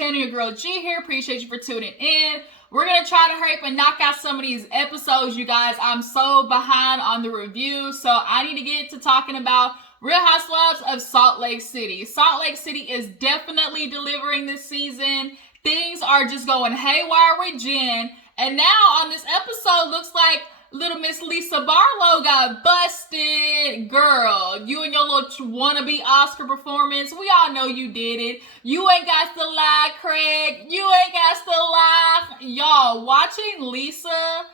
channel. Your girl G here. Appreciate you for tuning in. We're going to try to hurry up and knock out some of these episodes, you guys. I'm so behind on the review, so I need to get to talking about Real Housewives of Salt Lake City. Salt Lake City is definitely delivering this season. Things are just going haywire with Jen. And now on this episode, looks like little Miss Lisa Barlow got busted. Girl, you and your little wannabe Oscar performance, we all know you did it. You ain't got to lie, Craig. You ain't got to lie. Y'all, watching Lisa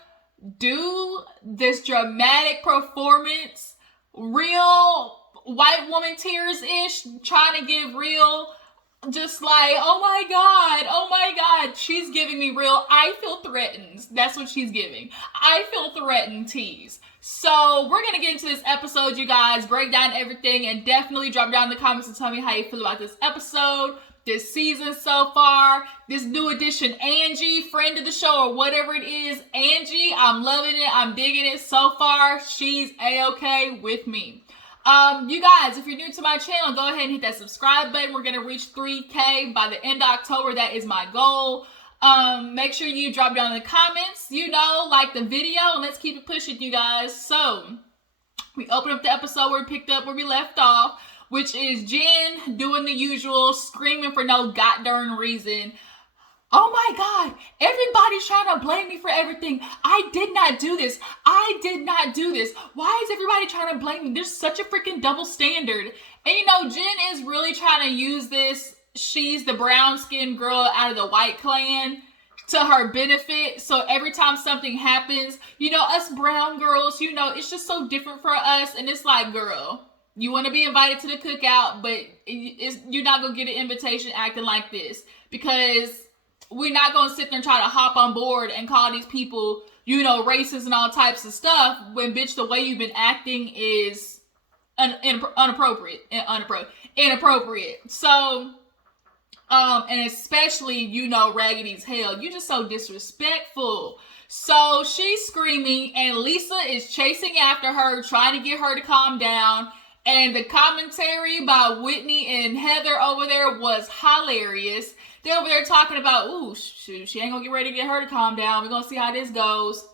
do this dramatic performance, real white woman tears-ish, trying to give real, just like, oh my God, she's giving me real, I feel threatened. That's what she's giving. I feel threatened tease. So we're going to get into this episode, you guys, break down everything, and definitely drop down in the comments and tell me how you feel about this episode, this season so far, this new addition, Angie, friend of the show, or whatever it is. Angie, I'm loving it. I'm digging it so far. She's A-okay with me. You guys, if you're new to my channel, go ahead and hit that subscribe button. We're going to reach 3K by the end of October. That is my goal. Make sure you drop down in the comments, like the video, and let's keep it pushing, you guys. So, we open up the episode where we picked up where we left off, which is Jen doing the usual, screaming for no goddamn reason. Oh my God, everybody's trying to blame me for everything. I did not do this. I did not do this. Why is everybody trying to blame me? There's such a freaking double standard. And Jen is really trying to use this, she's the brown-skinned girl out of the white clan, to her benefit. So every time something happens, us brown girls, it's just so different for us. And it's like, girl, you want to be invited to the cookout, but you're not going to get an invitation acting like this. Because we're not going to sit there and try to hop on board and call these people, racist and all types of stuff when, bitch, the way you've been acting is inappropriate. So, and especially, Raggedy's hell. You just so disrespectful. So she's screaming and Lisa is chasing after her, trying to get her to calm down. And the commentary by Whitney and Heather over there was hilarious. They're over there talking about, ooh, shoot, she ain't gonna get ready to get her to calm down. We're gonna see how this goes.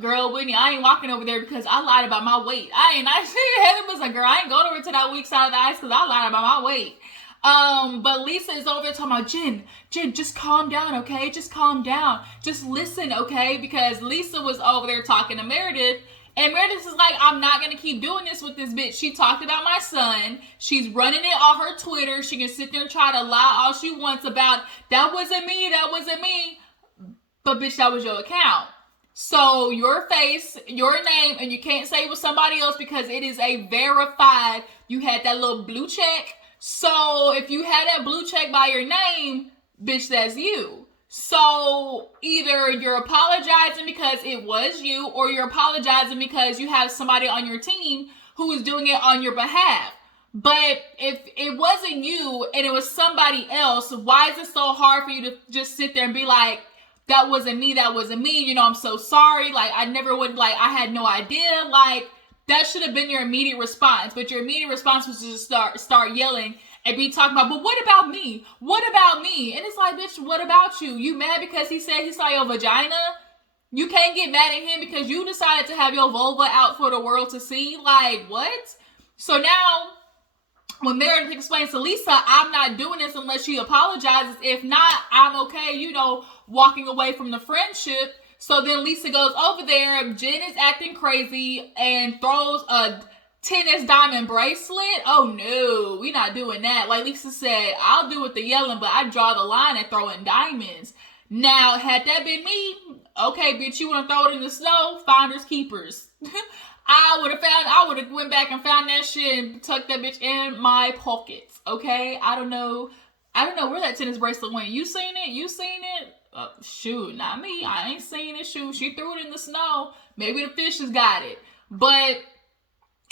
Girl, Whitney, I ain't walking over there because I lied about my weight. Heather was like, girl, I ain't going over to that weak side of the ice because I lied about my weight. But Lisa is over there talking about, Jen, just calm down, okay? Just calm down. Just listen, okay? Because Lisa was over there talking to Meredith. And Meredith is like, I'm not going to keep doing this with this bitch. She talked about my son. She's running it on her Twitter. She can sit there and try to lie all she wants about, that wasn't me. But bitch, that was your account. So your face, your name, and you can't say it was somebody else because it is a verified, you had that little blue check. So if you had that blue check by your name, bitch, that's you. So either you're apologizing because it was you, or you're apologizing because you have somebody on your team who is doing it on your behalf. But if it wasn't you and it was somebody else, why is it so hard for you to just sit there and be like, that wasn't me, I'm so sorry, I never would, I had no idea, that should have been your immediate response. But your immediate response was to just start yelling and be talking about, but what about me? What about me? And it's like, bitch, what about you? You mad because he said he saw your vagina? You can't get mad at him because you decided to have your vulva out for the world to see? What? So now, when Meredith explains to Lisa, I'm not doing this unless she apologizes. If not, I'm okay, walking away from the friendship. So then Lisa goes over there. Jen is acting crazy and throws a tennis diamond bracelet. Oh no, we not doing that. Like Lisa said, I'll do with the yelling, but I draw the line at throwing diamonds. Now, had that been me, okay, bitch, you want to throw it in the snow? Finders keepers. I would have went back and found that shit and tucked that bitch in my pockets. Okay, I don't know where that tennis bracelet went. You seen it? Shoot, not me. I ain't seen it. Shoot, she threw it in the snow. Maybe the fishes got it. But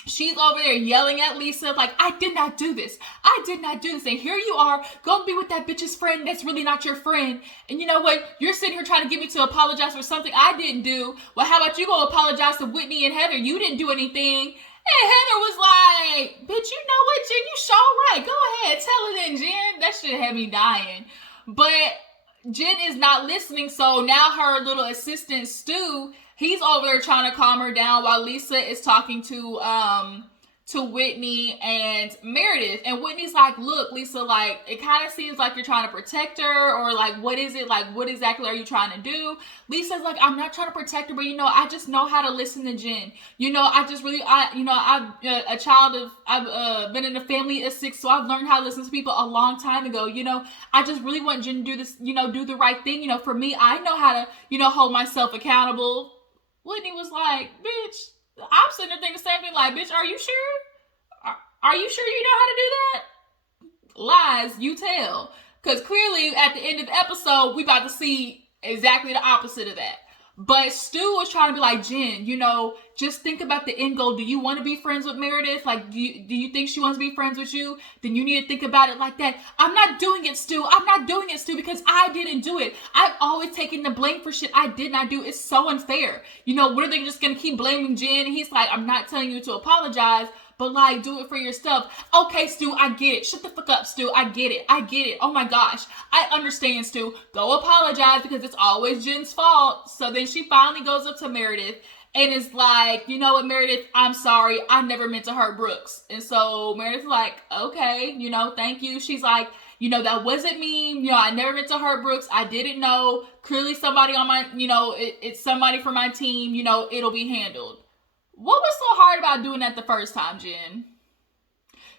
she's over there yelling at Lisa like, I did not do this. And here you are, going to be with that bitch's friend that's really not your friend. And you know what? You're sitting here trying to get me to apologize for something I didn't do. Well, how about you go apologize to Whitney and Heather? You didn't do anything. And Heather was like, bitch, you know what, Jen? You sure right. Go ahead. Tell her then, Jen. That shit had me dying. But Jen is not listening, so now her little assistant Stu, he's over there trying to calm her down while Lisa is talking to Whitney and Meredith. And Whitney's like, look, Lisa, like, it kind of seems like you're trying to protect her, or like, what is it? Like, what exactly are you trying to do? Lisa's like, I'm not trying to protect her, but I just know how to listen to Jen. I've been in a family of 6, so I've learned how to listen to people a long time ago. I just really want Jen to do this, do the right thing. For me, I know how to, hold myself accountable. Whitney was like, bitch, I'm sitting there thinking the same thing, like, bitch, are you sure? Are you sure you know how to do that? Lies, you tell. Because clearly, at the end of the episode, we about to see exactly the opposite of that. But Stu was trying to be like, Jen, just think about the end goal. Do you want to be friends with Meredith? Like, do you think she wants to be friends with you? Then you need to think about it like that. I'm not doing it, Stu. I'm not doing it, Stu, because I didn't do it. I've always taken the blame for shit I did not do. It's so unfair. What are they just going to keep blaming Jen? And he's like, I'm not telling you to apologize, but like, do it for yourself. Okay, Stu, I get it. Shut the fuck up, Stu. I get it. Oh my gosh. I understand, Stu. Go apologize, because it's always Jen's fault. So then she finally goes up to Meredith and is like, you know what, Meredith, I'm sorry. I never meant to hurt Brooks. And so Meredith's like, okay, thank you. She's like, that wasn't me. I never meant to hurt Brooks. I didn't know. Clearly somebody on my, it's somebody from my team. It'll be handled. What was so hard about doing that the first time, Jen?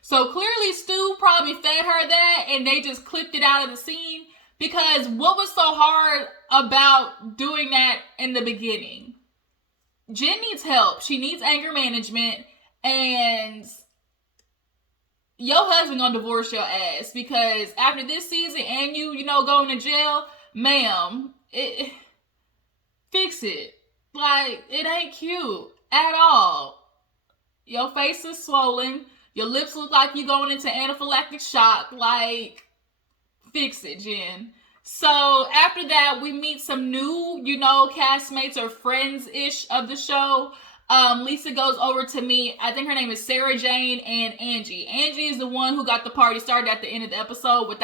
So clearly Stu probably fed her that and they just clipped it out of the scene, because what was so hard about doing that in the beginning? Jen needs help. She needs anger management, and your husband gonna divorce your ass, because after this season and you going to jail, ma'am, fix it. Like, it ain't cute at all. Your face is swollen. Your lips look like you're going into anaphylactic shock. Like, fix it, Jen. So after that, we meet some new, castmates or friends-ish of the show. Lisa goes over to meet, I think her name is Sarah Jane and Angie. Angie is the one who got the party started at the end of the episode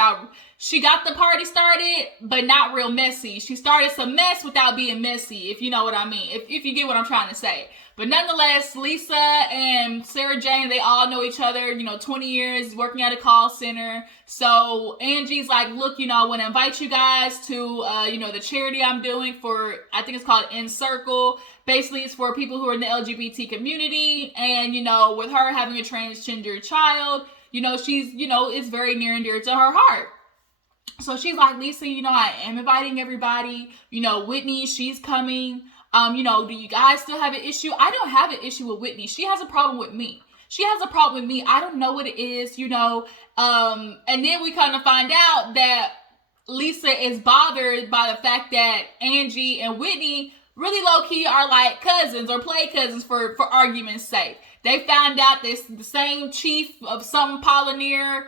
she got the party started, but not real messy. She started some mess without being messy, if you know what I mean. If you get what I'm trying to say. But nonetheless, Lisa and Sarah Jane, they all know each other, 20 years working at a call center. So Angie's like, look, I want to invite you guys to, the charity I'm doing for, I think it's called In Circle. Basically, it's for people who are in the LGBT community. And, with her having a transgender child, she's, it's very near and dear to her heart. So she's like, Lisa, I am inviting everybody. Whitney, she's coming. Do you guys still have an issue? I don't have an issue with Whitney. She has a problem with me. I don't know what it is, and then we kind of find out that Lisa is bothered by the fact that Angie and Whitney really low-key are like cousins or play cousins for argument's sake. They found out this the same chief of some Polynesian,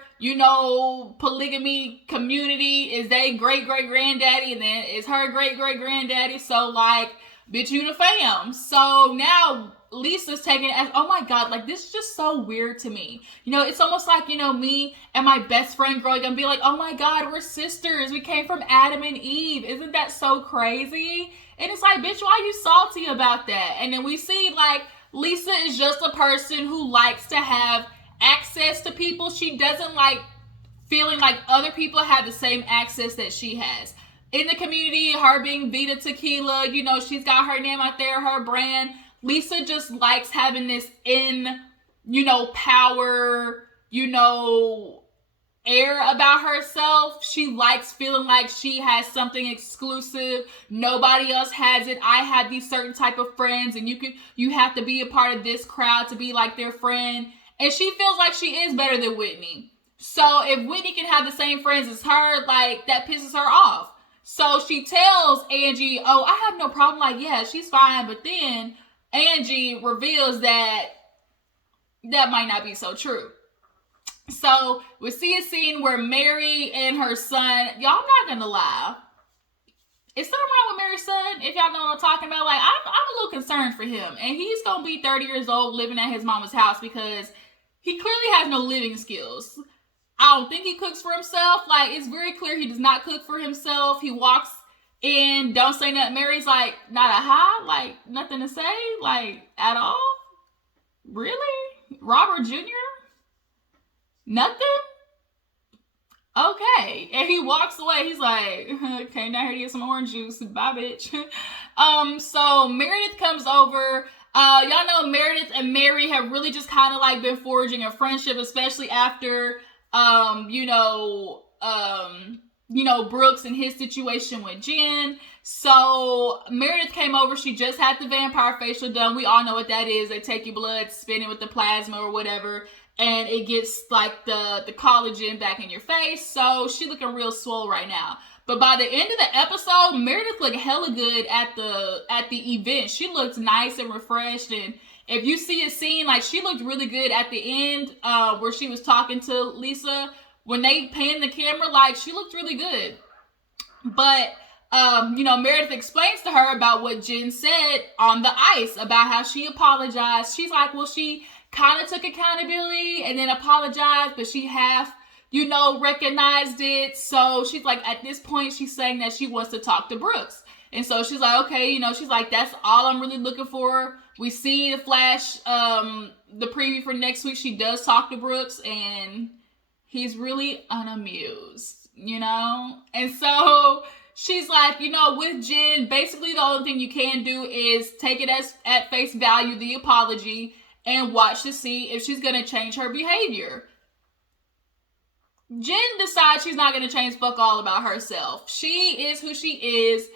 polygamy community is their great-great-granddaddy, and then it's her great-great-granddaddy. So, like, bitch, you the fam. So now Lisa's taking it as, oh my God, like, this is just so weird to me. It's almost like, me and my best friend growing up and be like, oh my God, we're sisters. We came from Adam and Eve. Isn't that so crazy? And it's like, bitch, why are you salty about that? And then we see, like, Lisa is just a person who likes to have access to people. She doesn't like feeling like other people have the same access that she has. In the community, her being Vita Tequila, she's got her name out there, her brand. Lisa just likes having this power, air about herself. She likes feeling like she has something exclusive. Nobody else has it. I have these certain type of friends, and you have to be a part of this crowd to be like their friend. And she feels like she is better than Whitney. So if Whitney can have the same friends as her, like, that pisses her off. So she tells Angie, oh, I have no problem. Like, yeah, she's fine. But then Angie reveals that might not be so true. So we see a scene where Mary and her son, y'all, I'm not going to lie. Is something wrong with Mary's son? If y'all know what I'm talking about, like, I'm a little concerned for him. And he's going to be 30 years old living at his mama's house because he clearly has no living skills. I don't think he cooks for himself. Like, it's very clear he does not cook for himself. He walks in, don't say nothing. Mary's like, not a hi? Like, nothing to say? Like, at all? Really? Robert Jr.? Nothing? Okay. And he walks away. He's like, okay, now here to get some orange juice. Bye, bitch. So Meredith comes over. Y'all know Meredith and Mary have really just kind of like been forging a friendship, especially after, Brooks and his situation with Jen. So Meredith came over. She just had the vampire facial done. We all know what that is. They take your blood, spin it with the plasma or whatever, and it gets like the collagen back in your face. So she looking real swole right now. But by the end of the episode, Meredith looked hella good at the event. She looked nice and refreshed. And if you see a scene, like she looked really good at the end where she was talking to Lisa. When they panned the camera, like she looked really good. But, Meredith explains to her about what Jen said on the ice about how she apologized. She's like, well, she kind of took accountability and then apologized, but she half recognized it. So she's like, at this point, she's saying that she wants to talk to Brooks. And so she's like, okay, she's like, that's all I'm really looking for. We see the flash, the preview for next week. She does talk to Brooks and he's really unamused, And so she's like, with Jen, basically the only thing you can do is take it as at face value, the apology, and watch to see if she's going to change her behavior. Jen decides she's not going to change fuck all about herself. She is who she is.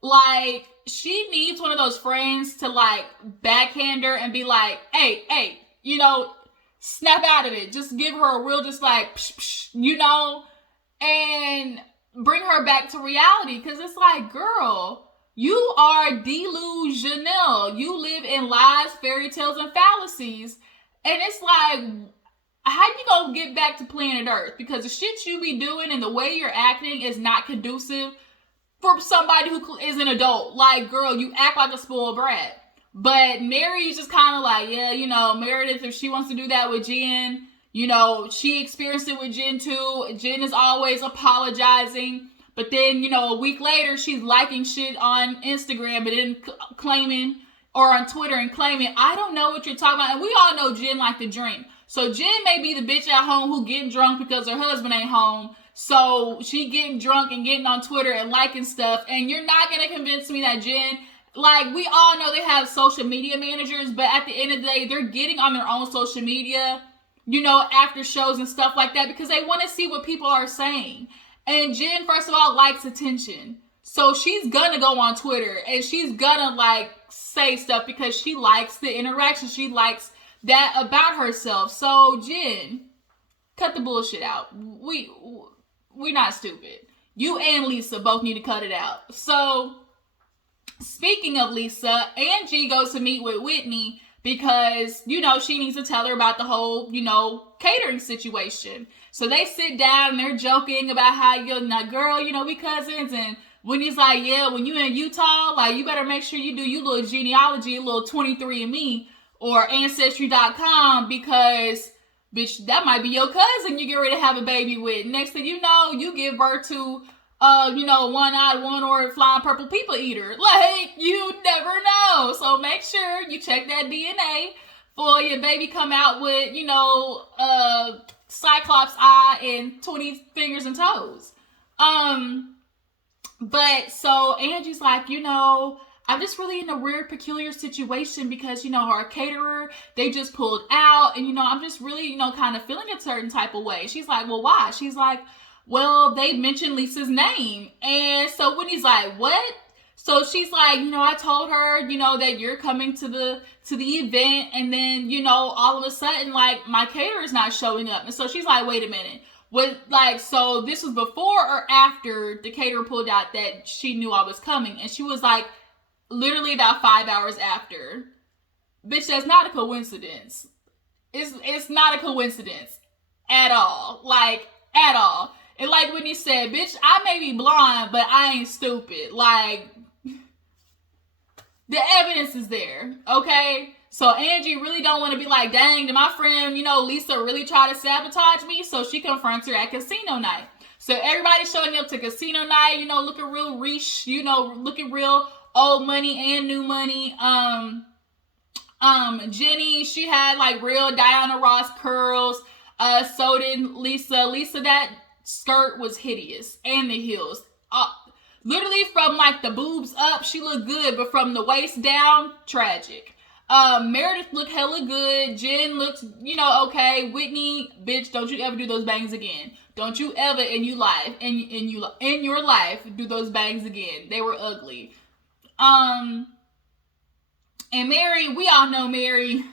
Like, she needs one of those friends to, like, backhand her and be like, hey, snap out of it. Just give her a real, just like, psh, and bring her back to reality. Because it's like, girl, you are delusional. You live in lies, fairy tales, and fallacies. And it's like, how you gonna get back to planet Earth? Because the shit you be doing and the way you're acting is not conducive for somebody who is an adult. Like, girl, you act like a spoiled brat. But Mary's just kind of like, yeah, Meredith, if she wants to do that with Jen, she experienced it with Jen too. Jen is always apologizing. But then, a week later, she's liking shit on Instagram, but then claiming, or on Twitter and claiming, I don't know what you're talking about. And we all know Jen like to drink. So Jen may be the bitch at home who getting drunk because her husband ain't home. So she getting drunk and getting on Twitter and liking stuff. And you're not going to convince me that Jen, like, we all know they have social media managers, but at the end of the day, they're getting on their own social media, after shows and stuff like that because they want to see what people are saying. And Jen, first of all, likes attention. So she's going to go on Twitter and she's going to, like, say stuff because she likes the interaction. She likes that about herself. So Jen, cut the bullshit out. We not stupid. You and Lisa both need to cut it out. So speaking of Lisa, Angie goes to meet with Whitney because, she needs to tell her about the whole, catering situation. So they sit down and they're joking about how, girl, we cousins. And Whitney's like, yeah, when you in Utah, like, you better make sure you do your little genealogy, a little 23andMe or Ancestry.com because, bitch, that might be your cousin you get ready to have a baby with. Next thing you know, you give birth to, one-eyed, one-oared, flying purple people eater. Like, you never know. So make sure you check that DNA for your baby come out with, Cyclops eye and 20 fingers and toes. But so Angie's like, I'm just really in a weird, peculiar situation because, our caterer, they just pulled out and, I'm just really, kind of feeling a certain type of way. She's like, well, why? She's like, well, they mentioned Lisa's name. And so Whitney's like, what? So she's like, I told her, that you're coming to the event. And then, all of a sudden, like, my caterer's not showing up. And so she's like, wait a minute. So this was before or after the caterer pulled out that she knew I was coming? And she was like, literally about 5 hours after. Bitch, that's not a coincidence. It's not a coincidence at all. Like, at all. And like when he said, bitch, I may be blind, but I ain't stupid. Like, the evidence is there, okay? So Angie really don't want to be like, dang, did my friend, Lisa really try to sabotage me? So she confronts her at casino night. So everybody's showing up to casino night, looking real riche, looking real old money and new money. Jenny, she had like real Diana Ross curls. So did Lisa. Lisa, that skirt was hideous, and the heels. Literally from like the boobs up, she looked good, but from the waist down, tragic. Meredith looked hella good. Jen looked, okay. Whitney, bitch, don't you ever do those bangs again. Don't you ever in your life do those bangs again. They were ugly. And Mary, we all know Mary,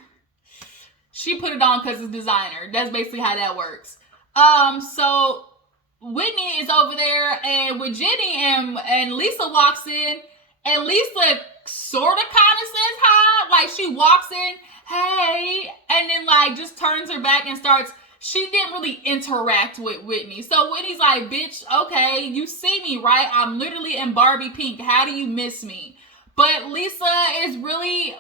she put it on because it's designer. That's basically how that works. So Whitney is over there, and with Jenny and Lisa walks in, and Lisa sort of kind of says hi. Like, she walks in, hey, and then like just turns her back and starts. She didn't really interact with Whitney. So Whitney's like, bitch, okay, you see me, right? I'm literally in Barbie pink. How do you miss me? But Lisa really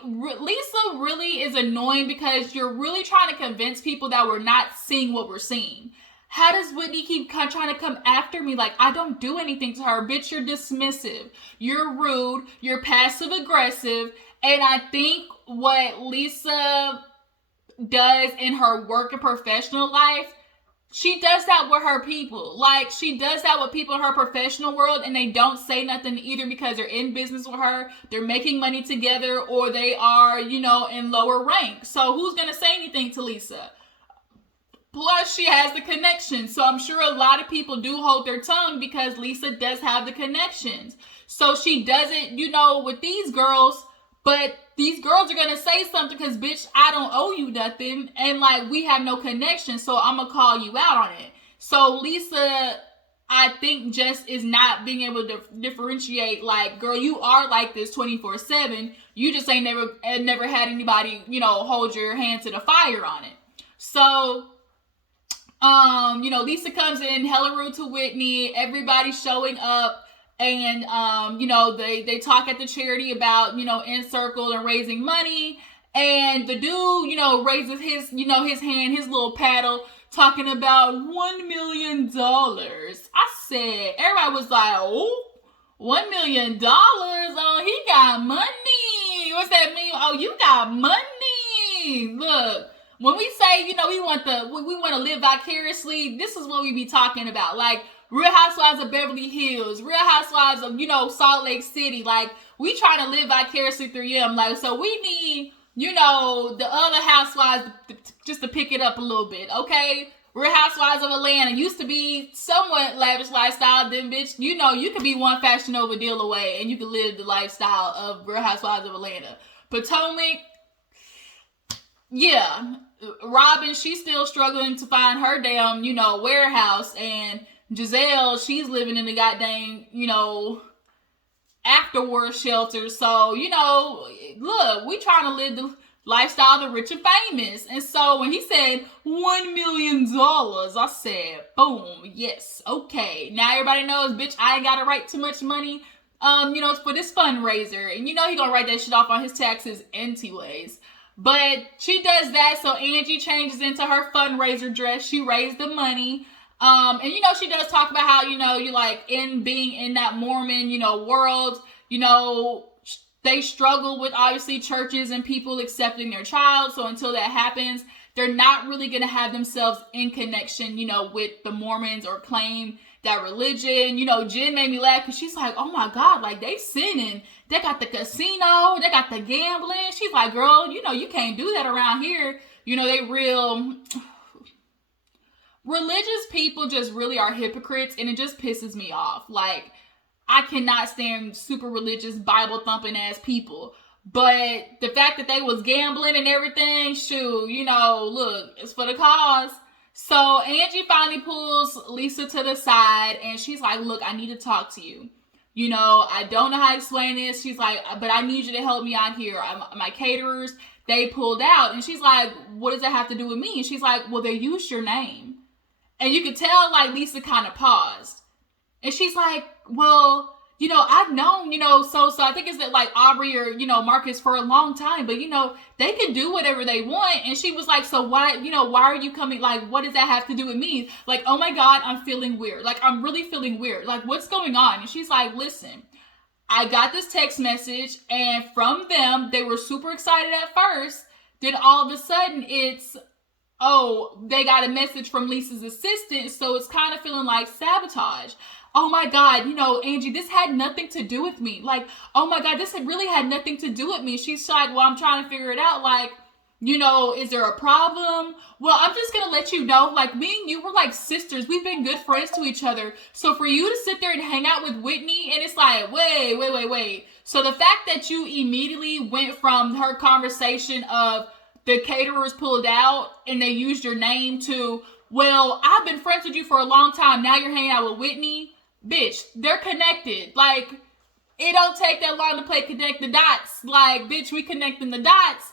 is annoying because you're really trying to convince people that we're not seeing what we're seeing. How does Whitney keep trying to come after me? Like, I don't do anything to her. Bitch, you're dismissive. You're rude. You're passive aggressive. And I think what Lisa does in her work and professional life, she does that with her people. Like, she does that with people in her professional world, and they don't say nothing either because they're in business with her, they're making money together, or they are, in lower rank. So who's going to say anything to Lisa? Plus, she has the connection. So I'm sure a lot of people do hold their tongue because Lisa does have the connections. So she does it, with these girls, but these girls are going to say something because, bitch, I don't owe you nothing. And, like, we have no connection. So I'm going to call you out on it. So Lisa, I think, just is not being able to differentiate, like, girl, you are like this 24/7. You just ain't never had anybody, hold your hand to the fire on it. So, Lisa comes in hella rude to Whitney. Everybody's showing up. And, they talk at the charity about, In Circle and raising money. And the dude, raises his, his hand, his little paddle, talking about $1 million. I said, everybody was like, oh, $1 million? Oh, he got money. What's that mean? Oh, you got money. Look, when we say, we want to live vicariously, this is what we be talking about. Like, Real Housewives of Beverly Hills, Real Housewives of, Salt Lake City. Like, we trying to live vicariously through them. Like, so we need, the other housewives just to pick it up a little bit, okay? Real Housewives of Atlanta used to be somewhat lavish lifestyle. Then, bitch, you could be one Fashion Nova deal away and you could live the lifestyle of Real Housewives of Atlanta. Potomac, yeah. Robin, she's still struggling to find her damn, warehouse, and Giselle, she's living in the goddamn, afterward shelter. So, look, we trying to live the lifestyle of the rich and famous. And so when he said $1 million, I said, boom, yes, okay. Now everybody knows, bitch, I ain't got to write too much money, for this fundraiser. And he gonna write that shit off on his taxes anyways. But she does that, so Angie changes into her fundraiser dress. She raised the money. And she does talk about how, you like in being in that Mormon, world, they struggle with obviously churches and people accepting their child. So until that happens, they're not really going to have themselves in connection, with the Mormons or claim that religion. Jen made me laugh because she's like, oh my God, like they sinning. They got the casino, they got the gambling. She's like, girl, you can't do that around here. They real religious people just really are hypocrites, and it just pisses me off. Like, I cannot stand super religious, Bible thumping ass people. But the fact that they was gambling and everything, shoot, look, it's for the cause. So Angie finally pulls Lisa to the side, and she's like, look, I need to talk to you. I don't know how to explain this. She's like, but I need you to help me out here. My caterers, they pulled out. And she's like, what does that have to do with me? And she's like, well, they used your name. And you could tell, like, Lisa kind of paused. And she's like, well, I've known, so I think it's that like Aubrey or, Marcus for a long time, but they can do whatever they want. And she was like, so why are you coming? Like, what does that have to do with me? Like, oh my God, I'm feeling weird. Like, I'm really feeling weird. Like, what's going on? And she's like, listen, I got this text message, and from them, they were super excited at first. Then all of a sudden it's, oh, they got a message from Lisa's assistant, so it's kind of feeling like sabotage. Oh my God, Angie, this had nothing to do with me. Like, oh my God, this really had nothing to do with me. She's like, well, I'm trying to figure it out. Like, is there a problem? Well, I'm just going to let you know, like, me and you were like sisters. We've been good friends to each other. So for you to sit there and hang out with Whitney, and it's like, wait. So the fact that you immediately went from her conversation of the caterers pulled out and they used your name to, well, I've been friends with you for a long time. Now you're hanging out with Whitney. Bitch, they're connected. Like, it don't take that long to play connect the dots. Like, bitch, we connecting the dots.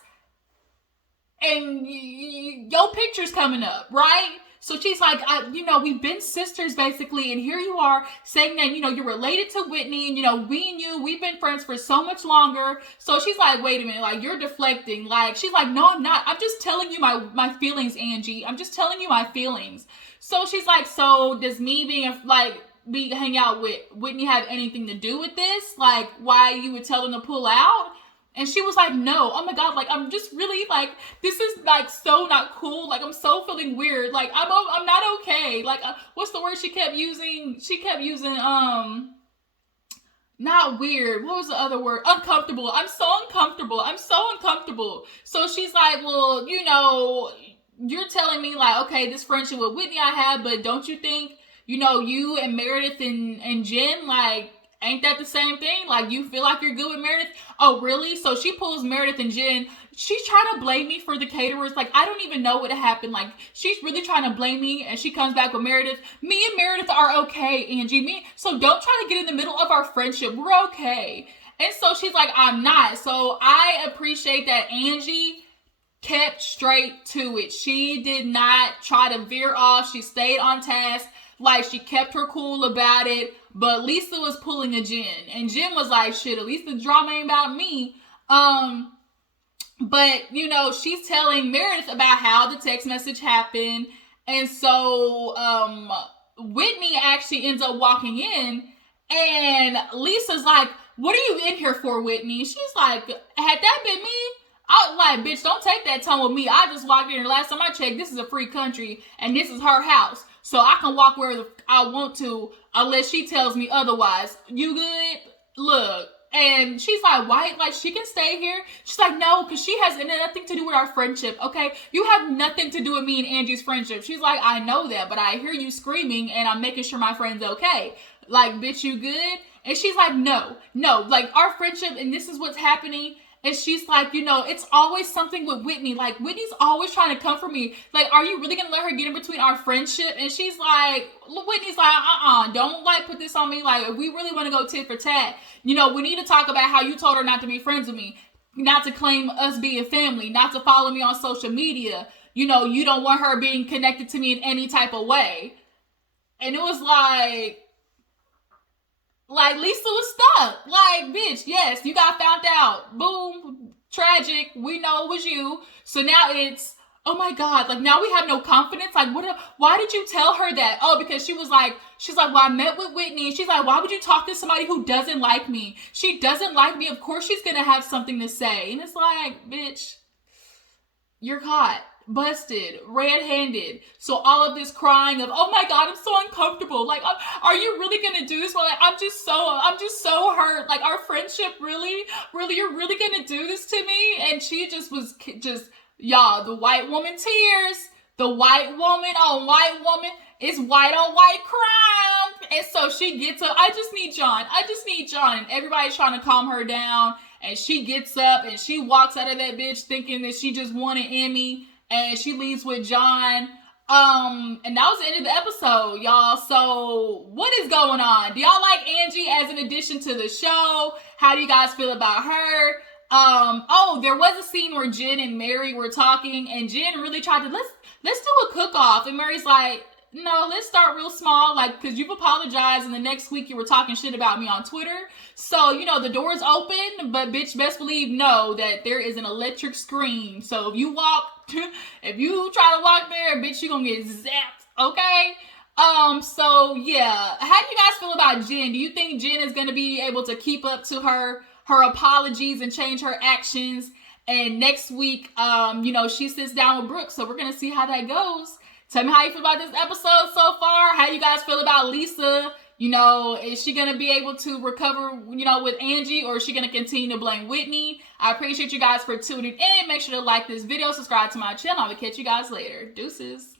And your picture's coming up, right? So she's like, we've been sisters basically, and here you are saying that, you're related to Whitney, and, we've been friends for so much longer. So she's like, wait a minute, like, you're deflecting. Like, she's like, no, I'm not. I'm just telling you my feelings, Angie. I'm just telling you my feelings. So she's like, so does me being hang out with Whitney have anything to do with this? Like, why you would tell them to pull out? And she was like, no, oh my God, like, I'm just really, like, this is, like, so not cool. Like, I'm so feeling weird. Like, I'm not okay. Like, what's the word she kept using? She kept using, not weird. What was the other word? Uncomfortable. I'm so uncomfortable. So she's like, well, you're telling me, like, okay, this friendship with Whitney I have, but don't you think, you and Meredith and Jen, like, ain't that the same thing? Like, you feel like you're good with Meredith? Oh, really? So she pulls Meredith and Jen. She's trying to blame me for the caterers. Like, I don't even know what happened. Like, she's really trying to blame me, and she comes back with Meredith. Me and Meredith are okay, Angie. So don't try to get in the middle of our friendship. We're okay. And so she's like, I'm not. So I appreciate that Angie kept straight to it. She did not try to veer off. She stayed on task. Like, she kept her cool about it. But Lisa was pulling a Jen. And Jen was like, shit, at least the drama ain't about me. But, she's telling Meredith about how the text message happened. And so Whitney actually ends up walking in. And Lisa's like, what are you in here for, Whitney? She's like, had that been me? I was like, bitch, don't take that tone with me. I just walked in, and last time I checked, this is a free country. And this is her house. So I can walk wherever I want to unless she tells me otherwise. You good? Look. And she's like, why? Like, she can stay here? She's like, no, because she has nothing to do with our friendship, okay? You have nothing to do with me and Angie's friendship. She's like, I know that, but I hear you screaming, and I'm making sure my friend's okay. Like, bitch, you good? And she's like, no, like, our friendship, and this is what's happening. And she's like, it's always something with Whitney. Like, Whitney's always trying to come for me. Like, are you really going to let her get in between our friendship? And she's like, Whitney's like, don't, like, put this on me. Like, if we really want to go tit for tat, we need to talk about how you told her not to be friends with me, not to claim us being family, not to follow me on social media. You don't want her being connected to me in any type of way. And it was like, Lisa was stuck. Like, bitch, yes, you got found out. Boom, tragic. We know it was you. So now it's, oh my God, like, now we have no confidence. Like, why did you tell her that? Oh, because she's like, well, I met with Whitney. She's like, why would you talk to somebody who doesn't like me? She doesn't like me. Of course she's going to have something to say. And it's like, bitch, you're caught. Busted, red-handed. So all of this crying of, oh my God, I'm so uncomfortable. Like, are you really gonna do this? Well, like, I'm just so hurt. Like, our friendship, really, you're really gonna do this to me? And she was y'all, the white woman tears. The white woman on white woman. It's white on white crime. And so she gets up. I just need John. And everybody's trying to calm her down. And she gets up and she walks out of that bitch thinking that she just won an Emmy. And she leaves with John. And that was the end of the episode, y'all. So what is going on? Do y'all like Angie as an addition to the show? How do you guys feel about her? There was a scene where Jen and Mary were talking, and Jen really tried to, let's do a cook-off. And Mary's like, no, let's start real small, like, because you've apologized, and the next week you were talking shit about me on Twitter. So, you know, the door's open, but bitch, best believe know that there is an electric screen. So if you if you try to walk there, bitch, you're gonna get zapped, okay? So yeah, how do you guys feel about Jen? Do you think Jen is gonna be able to keep up to her apologies and change her actions? And next week, you know, she sits down with Brooke, so we're gonna see how that goes. Tell me how you feel about this episode so far. How you guys feel about Lisa? You know, is she going to be able to recover, you know, with Angie, or is she going to continue to blame Whitney? I appreciate you guys for tuning in. Make sure to like this video, subscribe to my channel. I will catch you guys later. Deuces.